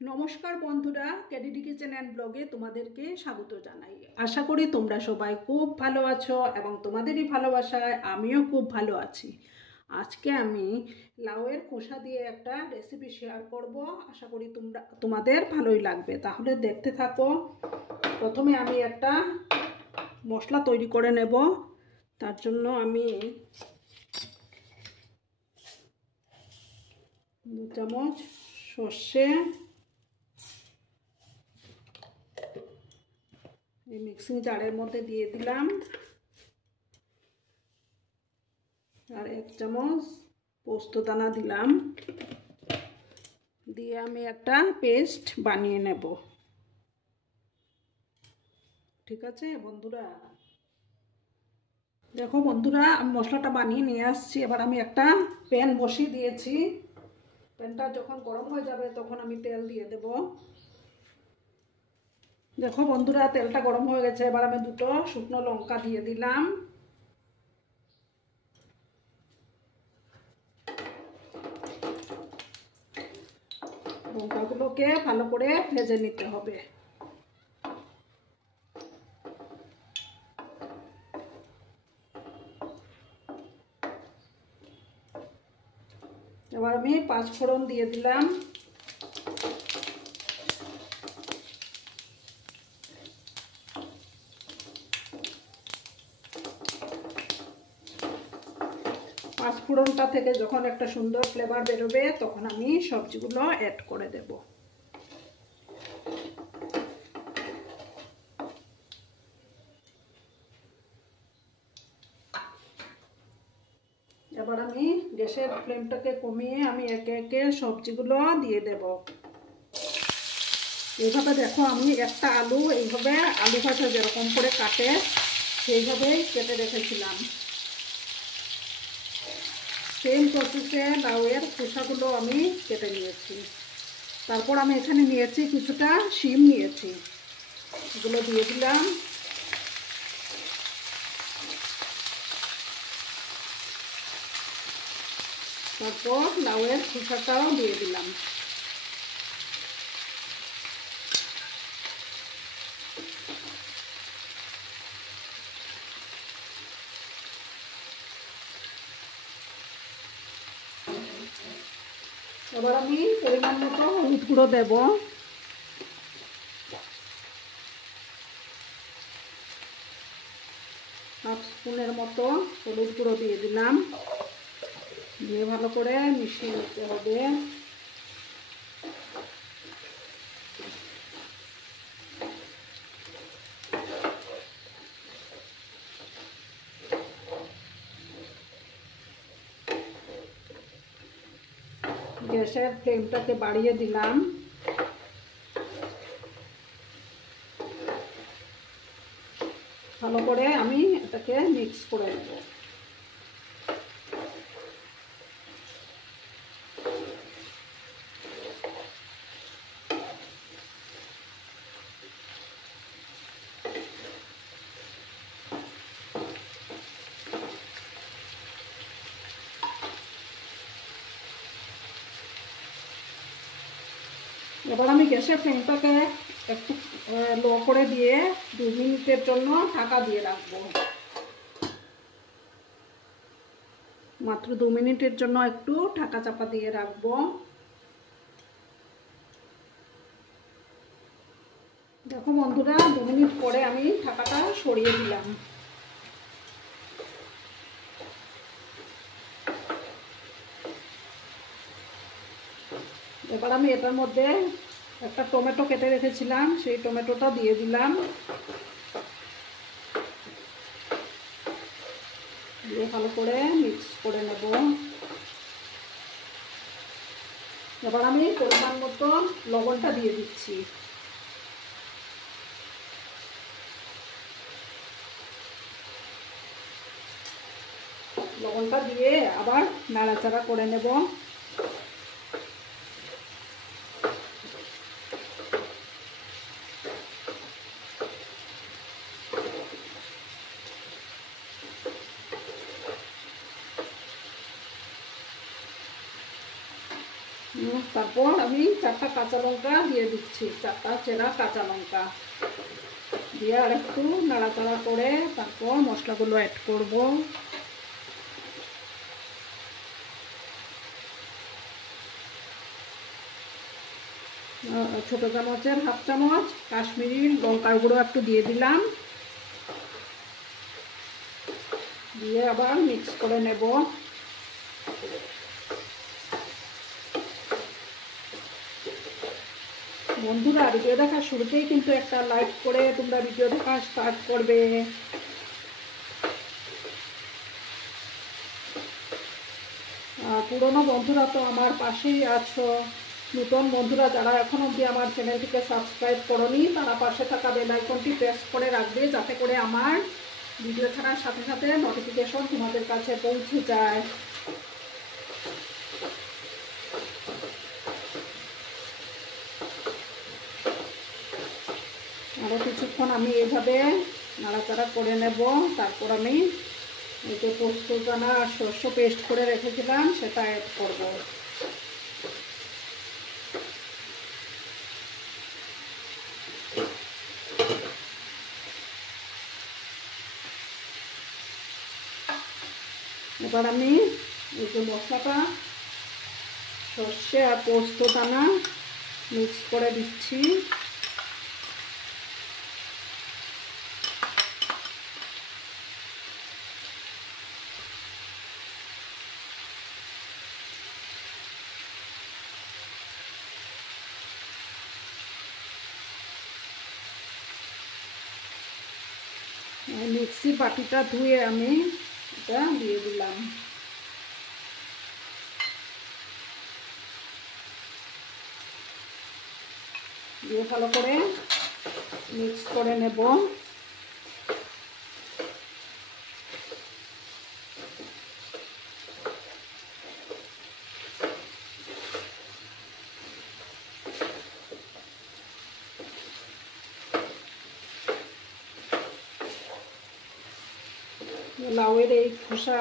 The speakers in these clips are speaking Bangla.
নমস্কার বন্ধুরা, ক্যাডিডি কিচেন অ্যান্ড ব্লগে তোমাদেরকে স্বাগত জানাই। আশা করি তোমরা সবাই খুব ভালো আছো এবং তোমাদেরই ভালোবাসায় আমিও খুব ভালো আছি। আজকে আমি লাউয়ের খোসা দিয়ে একটা রেসিপি শেয়ার করব। আশা করি তোমাদের ভালোই লাগবে, তাহলে দেখতে থাকো। প্রথমে আমি একটা মশলা তৈরি করে নেব। তার জন্য আমি 2 চামচ সর্ষে এই মিক্সিং জারের মধ্যে দিয়ে দিলাম, আর 1 চামচ পোস্ত দানা দিলাম, দিয়ে আমি একটা পেস্ট বানিয়ে নেব। ঠিক আছে বন্ধুরা, দেখো বন্ধুরা, আমি মশলাটা বানিয়ে নিয়ে আসছি। এবার আমি একটা প্যান বসিয়ে দিয়েছি। প্যানটা যখন গরম হয়ে যাবে তখন আমি তেল দিয়ে দেব। দেখো বন্ধুরা, তেলটা গরম হয়ে গেছে। এবার আমি 2টো শুকনো লঙ্কা দিয়ে দিলাম। লঙ্কাগুলোকে ভালো করে ভেজে নিতে হবে। এবার আমি 5 ফোড়ন দিয়ে দিলাম। পাঁচফোড়নটা থেকে যখন একটা সুন্দর ফ্লেভার বেরোবে তখন আমি সবজিগুলো অ্যাড করে দেব। এবার আমি গ্যাসের ফ্লেমটাকে কমিয়ে আমি একে একে সবজিগুলো দিয়ে দেব। এইভাবে দেখো, আমি একটা আলু এইভাবে আলু ভাজা যেরকম করে কাটে সেইভাবেই কেটে রেখেছিলাম। সেম প্রসেসে লাউয়ের খোসাগুলো আমি কেটে নিয়েছি। তারপর আমি এখানে নিয়েছি কিছুটা শিম নিয়েছি, এগুলো দিয়ে দিলাম। তারপর লাউয়ের খোসাটাও দিয়ে দিলাম। এবার আমি পরিমাণ মতো হলুদ গুঁড়ো দেব। হাফ স্পুনের মতো হলুদ গুঁড়ো দিয়ে দিলাম, দিয়ে ভালো করে মিশিয়ে নিতে হবে। গ্যাসের ফ্লেমটাকে বাড়িয়ে দিলাম। ভালো করে আমি এটাকে মিক্স করে নেব। এবার আমি গ্যাসের ফ্লেমটাকে একটু লো করে দিয়ে 2 মিনিটের জন্য ঢাকা দিয়ে রাখবো। মাত্র 2 মিনিটের জন্য একটু ঢাকা চাপা দিয়ে রাখবো। দেখো বন্ধুরা, 2 মিনিট পরে আমি ঢাকাটা সরিয়ে দিলাম। এবার আমি এটার মধ্যে একটা টমেটো কেটে রেখেছিলাম, সেই টমেটোটা দিয়ে দিলাম, দিয়ে ভালো করে মিক্স করে নেব। এবার আমি পরিমাণ মতো লবণটা দিয়ে দিচ্ছি। লবণটা দিয়ে আবার নাড়াচাড়া করে নেব। তারপর আমি 4টা কাঁচা লঙ্কা দিয়ে দিচ্ছি, 4টা চেরা কাঁচা লঙ্কা দিয়ে আর একটু নাড়াচাড়া করে তারপর মশলাগুলো অ্যাড করব। ছোটো চামচের 1/2 চামচ কাশ্মীরি লঙ্কার গুঁড়ো একটু দিয়ে দিলাম, দিয়ে আবার মিক্স করে নেব। বন্ধুরা, ভিডিও দেখার শুরুতেই কিন্তু একটা লাইক করে তোমরা ভিডিও দেখা স্টার্ট করবে। পুরনো বন্ধুরা তো আমার পাশেই আছো, নতুন বন্ধুরা যারা এখন অবধি আমার চ্যানেলটিকে সাবস্ক্রাইব করোনি তারা পাশে থাকা বেল আইকনটি প্রেস করে রাখবে, যাতে করে আমার ভিডিও ছাড়ার সাথে সাথে নোটিফিকেশন তোমাদের কাছে পৌঁছে যায়। আরও কিছুক্ষণ আমি এইভাবে নাড়াচাড়া করে নেব। তারপর আমি এই যে পোস্ত দানা আর সর্ষে পেস্ট করে রেখেছিলাম সেটা অ্যাড করব। এবার আমি এই যে মশলাটা সর্ষে আর পোস্ত দানা মিক্স করে দিচ্ছি। মিক্সি বাটিটা ধুয়ে আমি এটা দিয়ে দিলাম, দিয়ে ভালো করে মিক্স করে নেব। লাউয়ের এই খোসা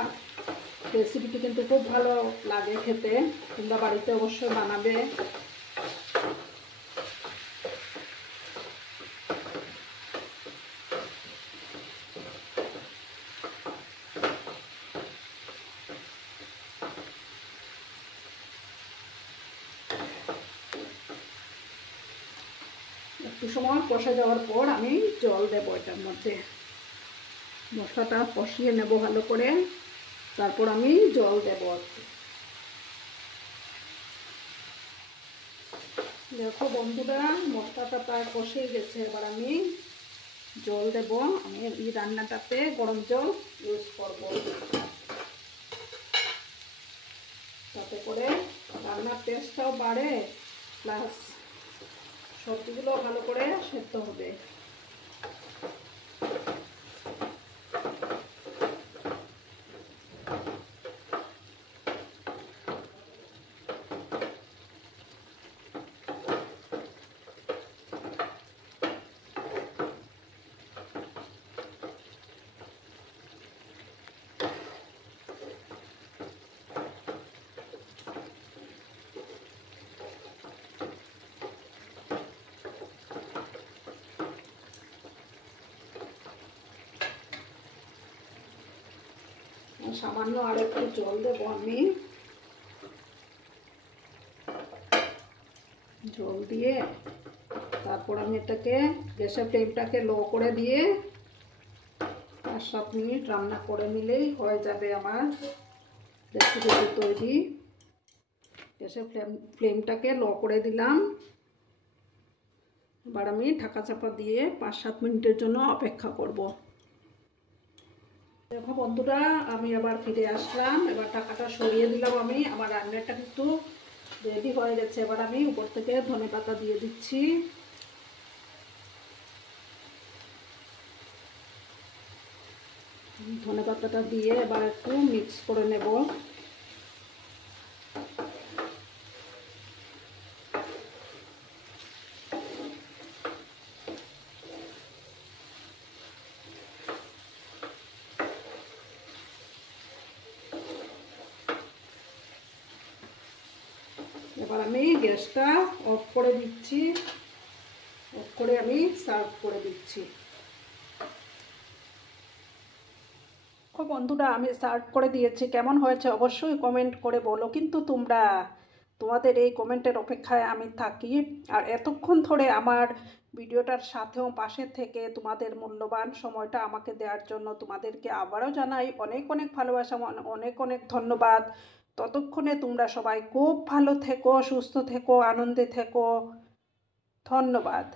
রেসিপিটি কিন্তু খুব ভালো লাগে খেতে, তোমরা বাড়িতে অবশ্যই বানাবে। একটু সময় কষে যাওয়ার পর আমি জল দেবো এটার মধ্যে, মশলাটা কষিয়ে নেব ভালো করে, তারপর আমি জল দেব। দেখো বন্ধুরা, মশলাটা প্রায় কষে গেছে, এবার আমি জল দেব। আমি এই রান্নাটাতে গরম জল ইউজ করব, তাতে করে রান্নার টেস্টটাও বাড়ে, প্লাস সবজিগুলো ভালো করে সেদ্ধ হবে। সামান্য আর একটু জল দেবো আমি, জল দিয়ে তারপর আমি এটাকে গ্যাসের ফ্লেমটাকে লো করে দিয়ে 5-7 মিনিট রান্না করে নিলেই হয়ে যাবে আমার রেসিপিটি তৈরি। গ্যাসের ফ্লেমটাকে লো করে দিলাম, এবার আমি ঢাকা চাপা দিয়ে 5-7 মিনিটের জন্য অপেক্ষা করব। দেখো বন্ধুরা, আমি আবার ফিরে আসলাম, এবার ঢাকাটা সরিয়ে দিলাম আমি, আমার রান্নাটা কিন্তু রেডি হয়ে গেছে। এবার আমি উপর থেকে ধনেপাতা দিয়ে দিচ্ছি। ধনেপাতাটা দিয়ে এবার একটু মিক্স করে নেব। এবার আমি গ্যাসটা অফ করে দিচ্ছি, অফ করে আমি সার্ভ করে দিচ্ছি। বন্ধুরা, আমি সার্ভ করে দিয়েছি, কেমন হয়েছে অবশ্যই কমেন্ট করে বলো কিন্তু তোমরা। তোমাদের এই কমেন্টের অপেক্ষায় আমি থাকি। আর এতক্ষণ ধরে আমার ভিডিওটার সাথেও পাশে থেকে তোমাদের মূল্যবান সময়টা আমাকে দেওয়ার জন্য তোমাদেরকে আবারও জানাই অনেক অনেক ভালোবাসা, অনেক অনেক ধন্যবাদ। ততক্ষণে তোমরা সবাই খুব ভালো থেকো, সুস্থ থেকো, আনন্দে থেকো। ধন্যবাদ।